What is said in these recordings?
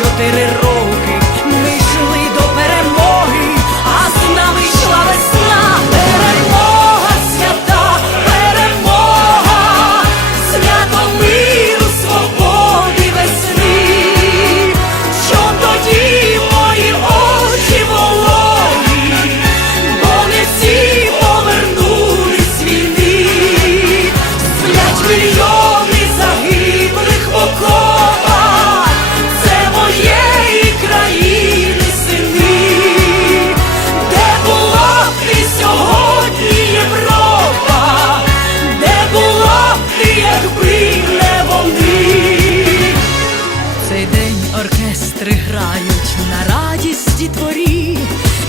йшли чотири роки, оркестри грають на радісті творі,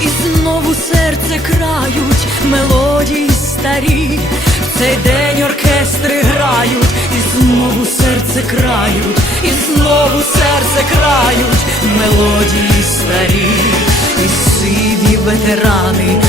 і знову серце крають мелодії старі. В Цей день оркестри грають, і знову серце крають, і знову серце крають мелодії старі, і сиві ветерани